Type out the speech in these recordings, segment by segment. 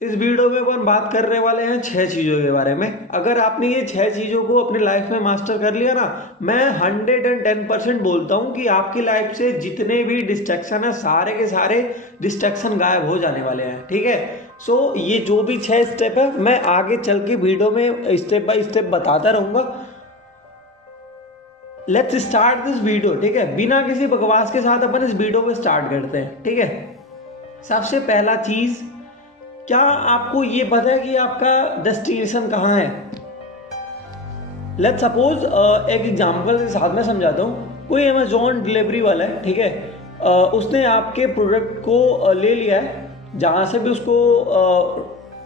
इस वीडियो में अपन बात करने वाले हैं 6 चीज़ों के बारे में। अगर आपने ये 6 चीज़ों को अपनी लाइफ में मास्टर कर लिया ना, मैं 110% बोलता हूँ कि आपकी लाइफ से जितने भी डिस्ट्रैक्शन है सारे के सारे डिस्ट्रैक्शन गायब हो जाने वाले हैं। ठीक है। सो ये जो भी 6 स्टेप है मैं आगे चल के वीडियो में स्टेप बाय स्टेप बताता रहूँगा। Let's start this video. ठीक है, बिना किसी बकवास के साथ अपन इस वीडियो को स्टार्ट करते हैं। ठीक है, सबसे पहला चीज़, क्या आपको ये पता है कि आपका डेस्टिनेशन कहाँ है? लेट्स सपोज एक एग्जांपल के साथ में समझाता हूँ। कोई अमेजोन डिलीवरी वाला है, ठीक है, उसने आपके प्रोडक्ट को ले लिया है, जहाँ से भी उसको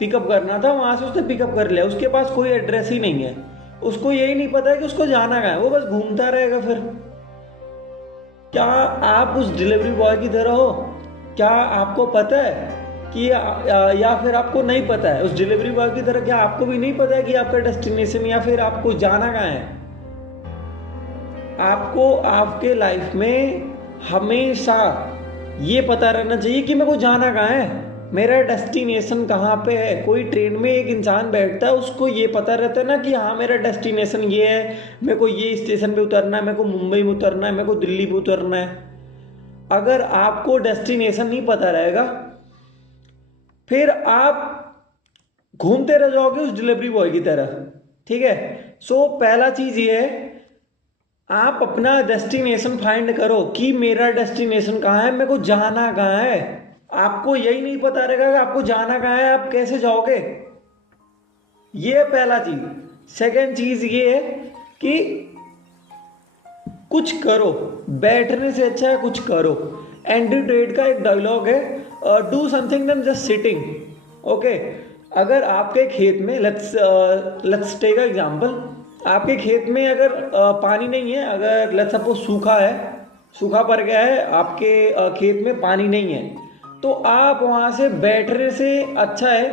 पिकअप करना था वहाँ से उसने पिकअप कर लिया। उसके पास कोई एड्रेस ही नहीं है, उसको यही नहीं पता है कि उसको जाना कहाँ है, वो बस घूमता रहेगा। फिर क्या आप उस डिलीवरी बॉय की तरह हो? क्या आपको पता है कि या फिर आपको नहीं पता है? उस डिलीवरी बॉय की तरह क्या आपको भी नहीं पता है कि आपका डेस्टिनेशन या फिर आपको जाना कहाँ है? आपको आपके लाइफ में हमेशा ये पता रहना चाहिए कि मेरे को जाना कहाँ है, मेरा डेस्टिनेशन कहाँ पे है। कोई ट्रेन में एक इंसान बैठता है, उसको ये पता रहता है ना कि हाँ मेरा डेस्टिनेशन ये है, मेरे को ये स्टेशन पे उतरना है, मेरे को मुंबई में उतरना है, मेरे को दिल्ली पे उतरना है। अगर आपको डेस्टिनेशन नहीं पता रहेगा फिर आप घूमते रह जाओगे उस डिलीवरी बॉय की तरह। ठीक है। सो पहला चीज ये है, आप अपना डेस्टिनेशन फाइंड करो कि मेरा डेस्टिनेशन कहाँ है, मेरे को जाना कहाँ है। आपको यही नहीं पता रहेगा कि आपको जाना कहाँ है, आप कैसे जाओगे? ये पहला चीज। सेकंड चीज ये है कि कुछ करो, बैठने से अच्छा है कुछ करो। एंड्रयू टेट का एक डायलॉग है, do something then just sitting. Okay, अगर आपके खेत में लेट्स टेक एग्जांपल, आपके खेत में अगर पानी नहीं है, अगर लेट्स सपोज सूखा है, सूखा पड़ गया है आपके खेत में, पानी नहीं है, तो आप वहाँ से बैठने से अच्छा है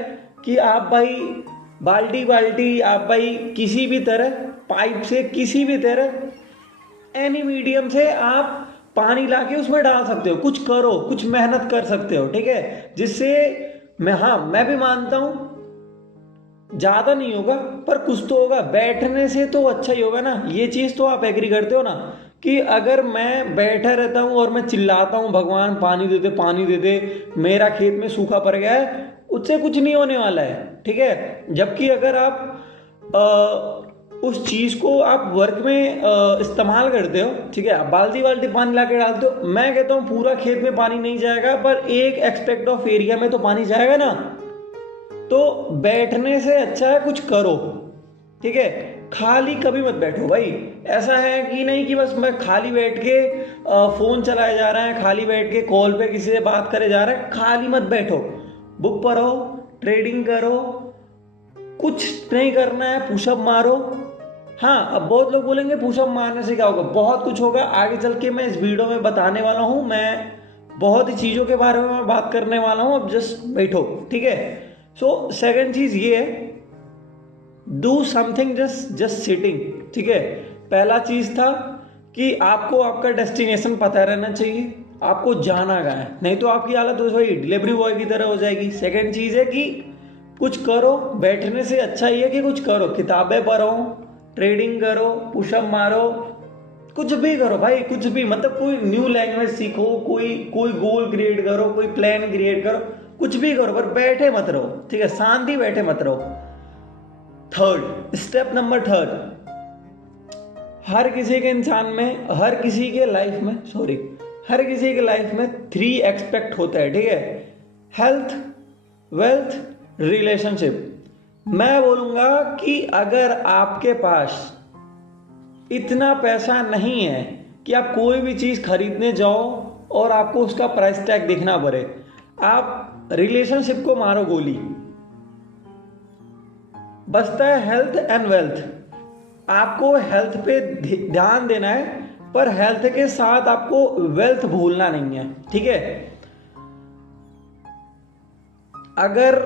कि आप भाई बाल्टी बाल्टी, आप भाई किसी भी तरह पाइप से, किसी भी तरह एनी मीडियम से आप पानी लाके उसमें डाल सकते हो। कुछ करो, कुछ मेहनत कर सकते हो। ठीक है, जिससे मैं भी मानता हूँ ज़्यादा नहीं होगा पर कुछ तो होगा। बैठने से तो अच्छा ही होगा ना। ये चीज़ तो आप एग्री करते हो ना कि अगर मैं बैठा रहता हूँ और मैं चिल्लाता हूँ भगवान पानी दे दे पानी दे दे, मेरा खेत में सूखा पड़ गया है, उससे कुछ नहीं होने वाला है। ठीक है। जबकि अगर आप उस चीज़ को आप वर्क में इस्तेमाल करते हो, ठीक है, बाल्टी बाल्टी पानी ला के डालते हो, मैं कहता हूँ पूरा खेत में पानी नहीं जाएगा पर एक एक्सपेक्ट ऑफ एरिया में तो पानी जाएगा ना। तो बैठने से अच्छा है कुछ करो। ठीक है, खाली कभी मत बैठो भाई। ऐसा है कि नहीं कि बस मैं खाली बैठ के फ़ोन चलाए जा रहा है, खाली बैठ के कॉल पे किसी से बात करे जा रहा है, खाली मत बैठो। बुक पढ़ो, ट्रेडिंग करो, कुछ नहीं करना है पुशअप मारो। हाँ, अब बहुत लोग बोलेंगे पुशअप मारने से क्या होगा? बहुत कुछ होगा, आगे चल के मैं इस वीडियो में बताने वाला हूँ। मैं बहुत ही चीज़ों के बारे में मैं बात करने वाला हूँ, अब जस्ट बैठो। ठीक है। सो सेकंड चीज़ ये है, डू समथिंग जस्ट सिटिंग। ठीक है, पहला चीज़ था कि आपको आपका डेस्टिनेशन पता रहना चाहिए, आपको जाना कहाँ है, नहीं तो आपकी हालत वही डिलीवरी बॉय की तरह हो जाएगी। सेकंड चीज़ है कि कुछ करो, बैठने से अच्छा ही है कि कुछ करो, किताबें पढ़ो, ट्रेडिंग करो, पुशअप मारो, कुछ भी करो भाई, कुछ भी। मतलब कोई न्यू लैंग्वेज सीखो, कोई कोई गोल क्रिएट करो, कोई प्लान क्रिएट करो, कुछ भी करो पर बैठे मत रहो। ठीक है, शांति बैठे मत रहो। थर्ड स्टेप, नंबर थर्ड, हर किसी के इंसान में, हर किसी के लाइफ में, सॉरी, हर किसी के लाइफ में 3 एक्सपेक्ट होता है। ठीक है, हेल्थ, वेल्थ, रिलेशनशिप। मैं बोलूँगा कि अगर आपके पास इतना पैसा नहीं है कि आप कोई भी चीज़ खरीदने जाओ और आपको उसका प्राइस टैग देखना पड़े, आप रिलेशनशिप को मारो गोली। बचता है हेल्थ एंड वेल्थ। आपको हेल्थ पे ध्यान देना है पर हेल्थ के साथ आपको वेल्थ भूलना नहीं है। ठीक है, अगर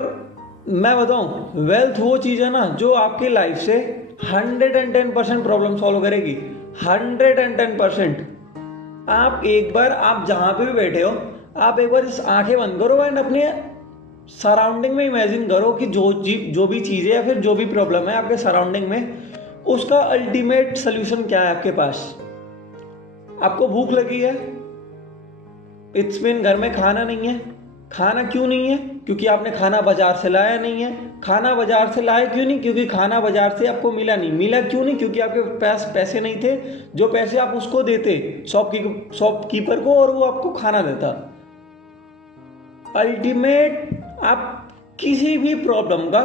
मैं बताऊं, वेल्थ वो चीज़ है ना जो आपकी लाइफ से 110% प्रॉब्लम सॉल्व करेगी। 110%। आप एक बार, आप जहाँ पे भी बैठे हो, आप एक बार इस आंखें बंद करो एंड अपने सराउंडिंग में इमेजिन करो कि जो भी चीज़ है या फिर जो भी प्रॉब्लम है आपके सराउंडिंग में, उसका अल्टीमेट सोल्यूशन क्या है आपके पास। आपको भूख लगी है, इट्स मीन घर में खाना नहीं है। खाना क्यों नहीं है? क्योंकि आपने खाना बाजार से लाया नहीं है। खाना बाजार से लाया क्यों नहीं? क्योंकि खाना बाजार से आपको मिला नहीं। मिला क्यों नहीं? क्योंकि आपके पास पैसे नहीं थे, जो पैसे आप उसको देते शॉपकीपर को और वो आपको खाना देता। अल्टीमेट आप किसी भी प्रॉब्लम का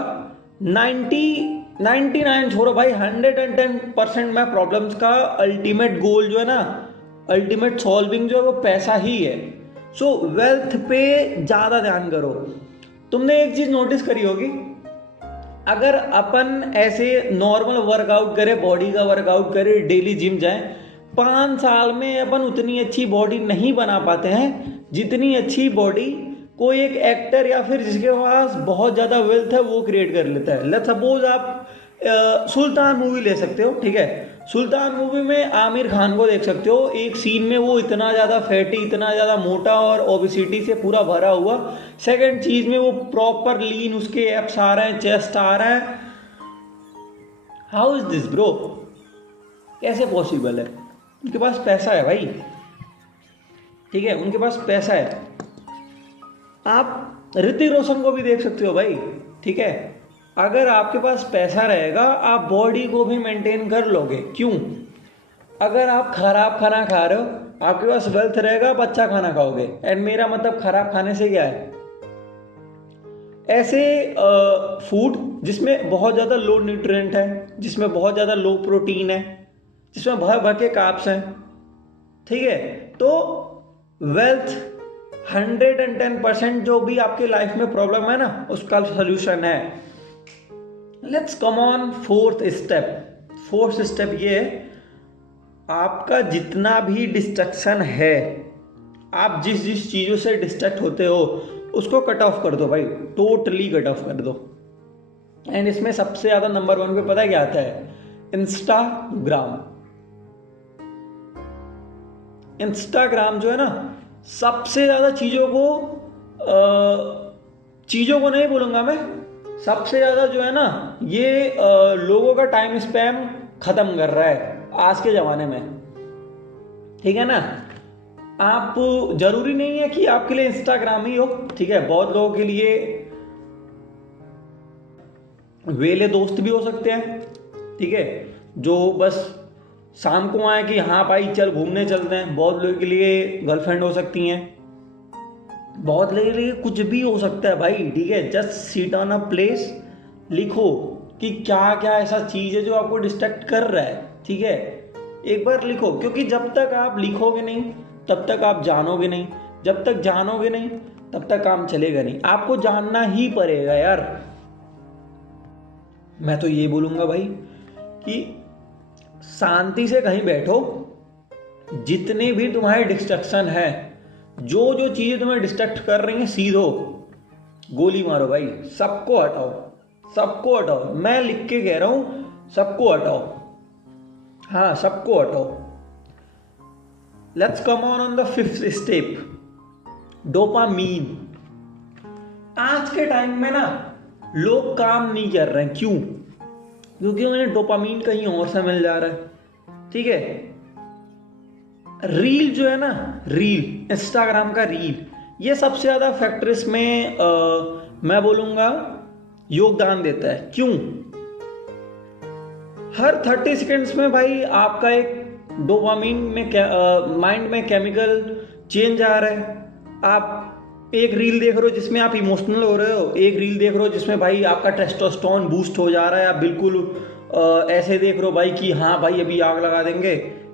99 छोड़ो भाई, 110% में प्रॉब्लम्स का अल्टीमेट गोल जो है ना, अल्टीमेट सॉल्विंग जो है वो पैसा ही है। सो वेल्थ पे ज़्यादा ध्यान करो। तुमने एक चीज़ नोटिस करी होगी, अगर अपन ऐसे नॉर्मल वर्कआउट करें, बॉडी का वर्कआउट करें, डेली जिम जाएं, 5 साल में अपन उतनी अच्छी बॉडी नहीं बना पाते हैं जितनी अच्छी बॉडी कोई एक एक्टर या फिर जिसके पास बहुत ज़्यादा वेल्थ है वो क्रिएट कर लेता है। लेट्स सपोज आप सुल्तान मूवी ले सकते हो, ठीक है। सुल्तान मूवी में आमिर खान को देख सकते हो, एक सीन में वो इतना ज़्यादा फैटी, इतना ज़्यादा मोटा और ओबेसिटी से पूरा भरा हुआ। सेकंड चीज़ में वो प्रॉपर लीन, उसके एब्स आ रहे हैं, चेस्ट आ रहा है। How is this bro? कैसे पॉसिबल है? उनके पास पैसा है भाई, ठीक है, उनके पास पैसा है। आप ऋतिक रोशन को भी देख सकते हो भाई, ठीक है। अगर आपके पास पैसा रहेगा आप बॉडी को भी मेंटेन कर लोगे। क्यों? अगर आप खराब खाना खा रहे हो, आपके पास वेल्थ रहेगा, आप अच्छा खाना खाओगे। एंड मेरा मतलब खराब खाने से क्या है? ऐसे फूड जिसमें बहुत ज़्यादा लो न्यूट्रिएंट है, जिसमें बहुत ज़्यादा लो प्रोटीन है, जिसमें भर भर के कार्ब्स हैं, ठीक है। तो वेल्थ 110% जो भी आपके लाइफ में प्रॉब्लम है ना, उसका सोल्यूशन है। Let's come on fourth step ये है, आपका जितना भी डिस्ट्रक्शन है, आप जिस चीज़ों से डिस्ट्रैक्ट होते हो उसको कट ऑफ कर दो भाई, टोटली कट ऑफ कर दो। एंड इसमें सबसे ज़्यादा नंबर 1 पे पता है क्या आता है? इंस्टाग्राम जो है ना, सबसे ज़्यादा चीज़ों को नहीं बोलूँगा मैं, सबसे ज़्यादा जो है ना ये लोगों का टाइम स्पैम ख़त्म कर रहा है आज के ज़माने में, ठीक है ना। आप ज़रूरी नहीं है कि आपके लिए इंस्टाग्राम ही हो, ठीक है। बहुत लोगों के लिए वेले दोस्त भी हो सकते हैं, ठीक है, जो बस शाम को आए कि हाँ भाई चल घूमने चलते हैं। बहुत लोगों के लिए गर्लफ्रेंड हो सकती हैं, बहुत लोगों के लिए कुछ भी हो सकता है भाई, ठीक है। Just sit on a place, लिखो कि क्या क्या ऐसा चीज़ है जो आपको डिस्ट्रैक्ट कर रहा है, ठीक है। एक बार लिखो, क्योंकि जब तक आप लिखोगे नहीं तब तक आप जानोगे नहीं, जब तक जानोगे नहीं तब तक काम चलेगा नहीं। आपको जानना ही पड़ेगा यार। मैं तो ये बोलूँगा भाई कि शांति से कहीं बैठो, जितने भी तुम्हारे डिस्ट्रक्शन है, जो चीज़ें तुम्हें डिस्ट्रैक्ट कर रही हैं, सीधो गोली मारो भाई, सबको हटाओ। मैं लिख के कह रहा हूँ, सबको हटाओ, हाँ सबको हटाओ। Let's come on the 5th step, dopamine. आज के टाइम में ना लोग काम नहीं कर रहे हैं, क्यों? क्योंकि उन्हें डोपामीन कहीं और से मिल जा रहा है, ठीक है। रील जो है ना, रील, इंस्टाग्राम का रील, ये सबसे ज़्यादा फैक्टर इसमें मैं बोलूँगा योगदान देता है। क्यों? हर 30 सेकेंड्स में भाई आपका एक डोपामीन में माइंड में केमिकल चेंज आ रहा है। आप एक रील देख रहे हो जिसमें आप इमोशनल हो रहे हो, एक रील देख रहे हो जिसमें भाई आपका टेस्टोस्टेरोन बूस्ट हो जा रहा है, आप बिल्कुल ऐसे देख रहे हो भाई कि हाँ भाई अभी आग लगा देंगे।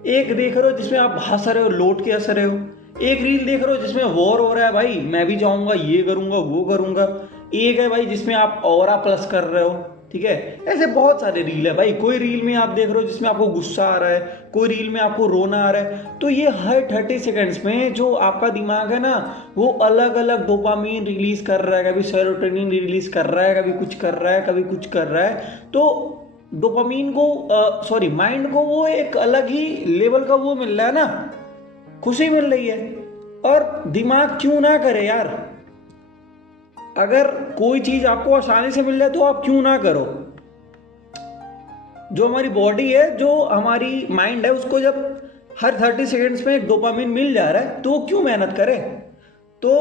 एक देख रहे हो जिसमें आप हंस रहे हो, लोट के हंस रहे हो। एक रील देख रहे हो जिसमें वॉर हो रहा है, भाई मैं भी जाऊंगा, ये करूंगा, वो करूंगा। एक है भाई जिसमें आप ऑरा प्लस कर रहे हो, ठीक है। ऐसे बहुत सारे रील है भाई। कोई रील में आप देख रहे हो जिसमें आपको गुस्सा आ रहा है, कोई रील में आपको रोना आ रहा है। तो ये हर 30 सेकेंड्स में जो आपका दिमाग है ना, वो अलग अलग डोपामीन रिलीज कर रहा है, कभी सेरोटोनिन रिलीज कर रहा है, कभी कुछ कर रहा है, कभी कुछ कर रहा है। तो डोपामीन को माइंड को वो एक अलग ही लेवल का वो मिल रहा है ना, खुशी मिल रही है। और दिमाग क्यों ना करे यार, अगर कोई चीज़ आपको आसानी से मिल जाए तो आप क्यों ना करो। जो हमारी बॉडी है, जो हमारी माइंड है, उसको जब हर 30 सेकेंड्स में एक डोपामिन मिल जा रहा है तो वो क्यों मेहनत करे। तो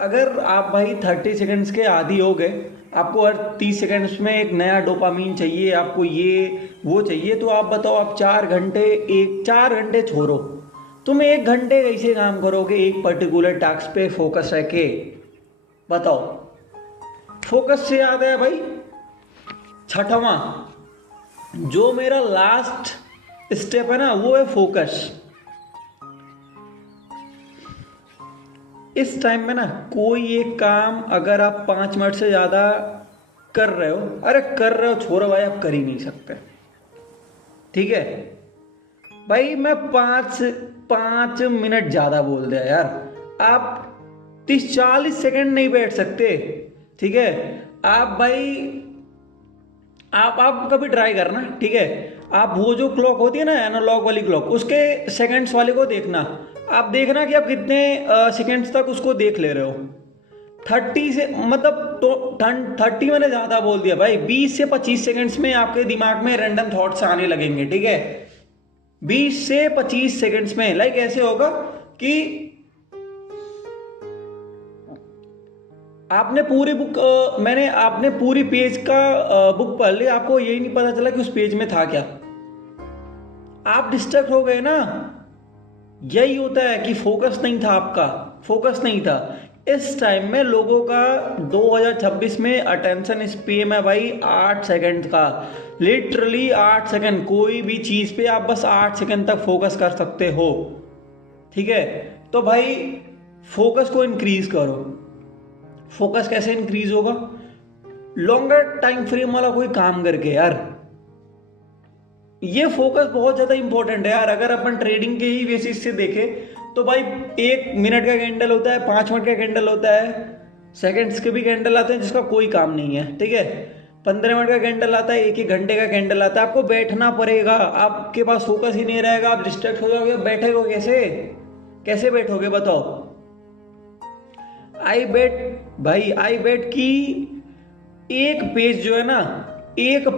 अगर आप भाई 30 सेकेंड्स के आदी हो गए, आपको हर 30 सेकेंड्स में एक नया डोपामिन चाहिए, आपको ये वो चाहिए, तो आप बताओ आप 4 घंटे छोड़ो, तुम 1 घंटे कैसे काम करोगे एक पर्टिकुलर टास्क पे फोकस रह के, बताओ। फोकस से याद है भाई, छठवां जो मेरा लास्ट स्टेप है ना, वो है फोकस। इस टाइम में ना कोई एक काम अगर आप 5 मिनट से ज़्यादा कर रहे हो, अरे कर रहे हो छोड़ो भाई, आप कर ही नहीं सकते, ठीक है भाई। मैं 5 मिनट ज़्यादा बोल दिया यार, आप 30-40 सेकंड नहीं बैठ सकते, ठीक है। आप भाई आप कभी ट्राई करना, ठीक है। आप वो जो क्लॉक होती है ना, एनालॉग वाली क्लॉक, उसके सेकंड्स वाले को देखना, आप देखना कि आप कितने सेकंड्स तक उसको देख ले रहे हो। 30 से मतलब तो 30 मैंने ज़्यादा बोल दिया भाई, 20 से 25 सेकंड्स में आपके दिमाग में रैंडम थॉट्स आने लगेंगे, ठीक है। 20 से 25 सेकंड्स में, लाइक ऐसे होगा कि आपने पूरी बुक आपने पूरी पेज का बुक पढ़ ली, आपको यही नहीं पता चला कि उस पेज में था क्या, आप डिस्ट्रैक्ट हो गए ना। यही होता है कि फोकस नहीं था, आपका फोकस नहीं था। इस टाइम में लोगों का 2026 में अटेंशन स्पैम है भाई 8 सेकंड का, लिटरली 8 सेकंड। कोई भी चीज़ पे आप बस 8 सेकंड तक फोकस कर सकते हो, ठीक है। तो भाई फोकस को इंक्रीज करो। फोकस कैसे इंक्रीज होगा? लॉन्गर टाइम फ्रेम वाला कोई काम करके यार। ये फोकस बहुत ज़्यादा इंपॉर्टेंट है यार। अगर अपन ट्रेडिंग के ही बेसिस से देखें तो भाई 1 मिनट का कैंडल होता है, 5 मिनट का कैंडल होता है, सेकंड्स के भी कैंडल आते हैं जिसका कोई काम नहीं है, ठीक है। 15 मिनट का कैंडल आता है, 1 घंटे का कैंडल आता है। आपको बैठना पड़ेगा, आपके पास फोकस ही नहीं रहेगा, आप डिस्ट्रैक्ट हो जाओगे। बैठेगा कैसे? कैसे बैठोगे बताओ? आई बेट कि एक पेज जो है ना, एक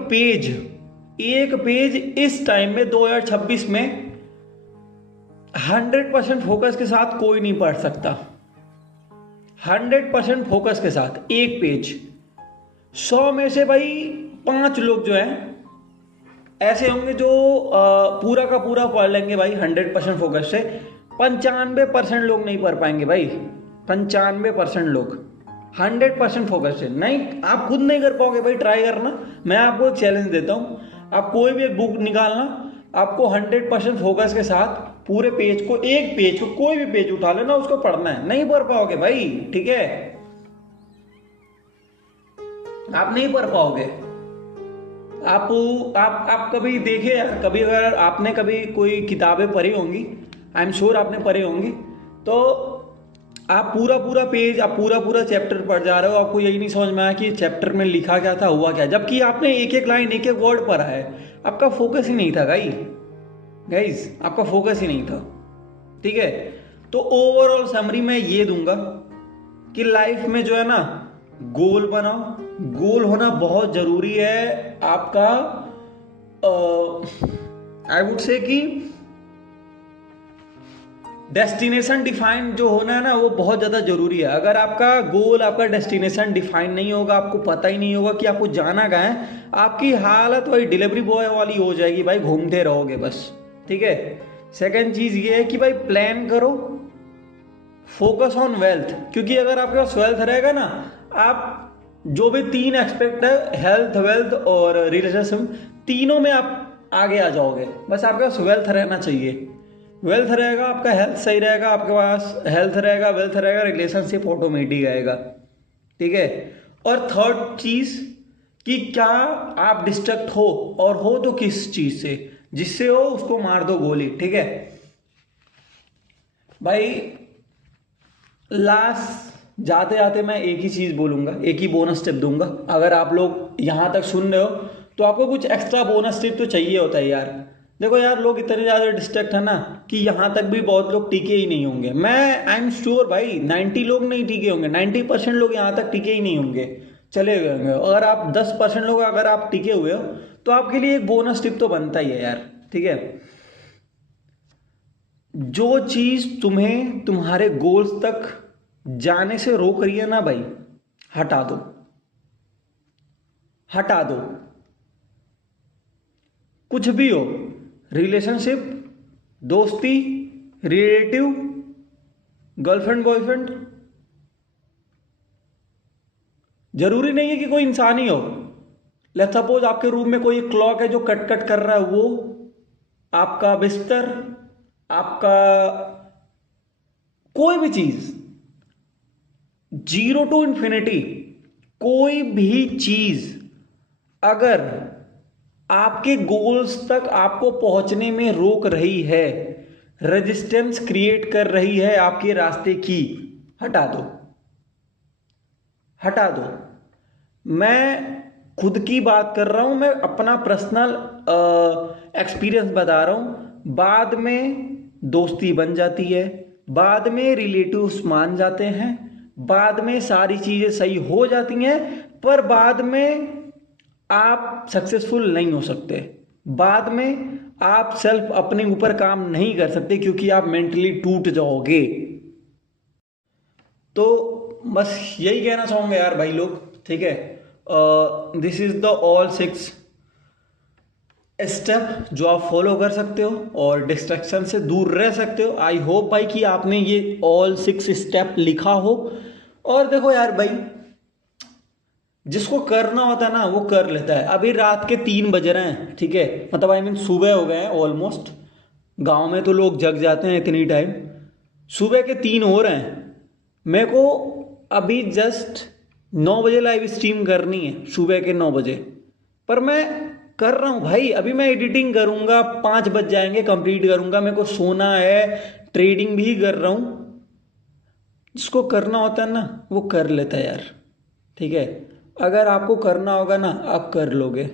पेज इस टाइम में 2026 में 100% फोकस के साथ कोई नहीं पढ़ सकता। 100% फोकस के साथ एक पेज। 100 में से भाई 5 लोग जो हैं ऐसे होंगे जो पूरा का पूरा पढ़ लेंगे भाई 100% फोकस से। 95% लोग नहीं पढ़ पाएंगे भाई। 95% लोग 100% फोकस से नहीं। आप खुद नहीं कर पाओगे भाई, ट्राई करना। मैं आपको एक चैलेंज देता हूँ, आप कोई भी एक बुक निकालना, आपको 100% फोकस के साथ पूरे पेज को, एक पेज को, कोई भी पेज उठा लेना, उसको पढ़ना है। नहीं पढ़ पाओगे भाई, ठीक है। आप नहीं पढ़ पाओगे। आप कभी देखे यार, कभी अगर आपने कभी कोई किताबें पढ़ी होंगी, आई एम श्योर आपने पढ़ी होंगी, तो आप पूरा पेज, आप पूरा चैप्टर पढ़ जा रहे हो, आपको यही नहीं समझ में आया कि चैप्टर में लिखा क्या था, हुआ क्या, जबकि आपने एक लाइन, एक वर्ड पढ़ा है। आपका फोकस ही नहीं था गाइस, आपका फोकस ही नहीं था, ठीक है। तो ओवरऑल समरी मैं ये दूंगा कि लाइफ में जो है ना, गोल बनाओ। गोल होना बहुत जरूरी है आपका। आई वुड से कि डेस्टिनेशन डिफाइन जो होना है ना, वो बहुत ज़्यादा ज़रूरी है। अगर आपका गोल, आपका डेस्टिनेशन डिफाइन नहीं होगा, आपको पता ही नहीं होगा कि आपको जाना कहाँ है, आपकी हालत वही डिलीवरी बॉय वाली हो जाएगी भाई, घूमते रहोगे बस, ठीक है। सेकंड चीज़ ये है कि भाई प्लान करो, फोकस ऑन वेल्थ। क्योंकि अगर आपके पास वेल्थ रहेगा ना, आप जो भी 3 एस्पेक्ट है, हेल्थ, वेल्थ और रिलेशनशिप, तीनों में आप आगे आ जाओगे। बस आपके पास वेल्थ रहना चाहिए। वेल्थ रहेगा, आपका हेल्थ सही रहेगा, आपके पास हेल्थ रहेगा, वेल्थ रहेगा, रिलेशनशिप ऑटोमेटिक आएगा, ठीक है। और थर्ड चीज कि क्या आप डिस्ट्रैक्ट हो, और हो तो किस चीज से, जिससे हो उसको मार दो गोली, ठीक है भाई। लास्ट जाते जाते मैं एक ही चीज बोलूंगा, एक ही बोनस टिप दूंगा। अगर आप लोग यहां तक सुन रहे हो तो आपको कुछ एक्स्ट्रा बोनस टिप तो चाहिए होता है यार। देखो यार, लोग इतने ज़्यादा डिस्ट्रैक्ट है ना कि यहाँ तक भी बहुत लोग टिके ही नहीं होंगे। मैं आई एम श्योर भाई 90 लोग नहीं टिके होंगे, 90% लोग यहाँ तक टिके ही नहीं होंगे, चले गए होंगे। और आप 10% लोग अगर आप टिके हुए हो तो आपके लिए एक बोनस टिप तो बनता ही है यार, ठीक है। जो चीज़ तुम्हें तुम्हारे गोल्स तक जाने से रोक रही है ना भाई, हटा दो, हटा दो। कुछ भी हो, रिलेशनशिप, दोस्ती, रिलेटिव, गर्लफ्रेंड बॉयफ्रेंड, जरूरी नहीं है कि कोई इंसान ही हो। लेट्स सपोज आपके रूम में कोई क्लॉक है जो कट कट कर रहा है, वो आपका बिस्तर, आपका कोई भी चीज, 0 टू इंफिनिटी, कोई भी चीज अगर आपके गोल्स तक आपको पहुंचने में रोक रही है, रेजिस्टेंस क्रिएट कर रही है आपके रास्ते की, हटा दो, हटा दो। मैं खुद की बात कर रहा हूं, मैं अपना पर्सनल एक्सपीरियंस बता रहा हूं। बाद में दोस्ती बन जाती है, बाद में रिलेटिव्स मान जाते हैं, बाद में सारी चीजें सही हो जाती हैं, पर बाद में आप सक्सेसफुल नहीं हो सकते। बाद में आप सेल्फ अपने ऊपर काम नहीं कर सकते क्योंकि आप मेंटली टूट जाओगे। तो बस यही कहना चाहूंगा यार भाई लोग, ठीक है। This is the all 6 step जो आप फॉलो कर सकते हो और डिस्ट्रैक्शन से दूर रह सकते हो। आई होप भाई कि आपने ये ऑल 6 स्टेप लिखा हो। और देखो यार भाई, जिसको करना होता है ना वो कर लेता है। अभी रात के 3 बज रहे हैं, ठीक है, मतलब आई मीन सुबह हो गए हैं ऑलमोस्ट। गांव में तो लोग जग जाते हैं इतनी टाइम, सुबह के 3 हो रहे हैं। मेरे को अभी जस्ट 9 बजे लाइव स्ट्रीम करनी है, सुबह के 9 बजे, पर मैं कर रहा हूँ भाई। अभी मैं एडिटिंग करूँगा, 5 बज जाएंगे, कंप्लीट करूँगा, मेरे को सोना है, ट्रेडिंग भी कर रहा हूँ। जिसको करना होता है ना वो कर लेता है यार, ठीक है। अगर आपको करना होगा ना आप कर लोगे।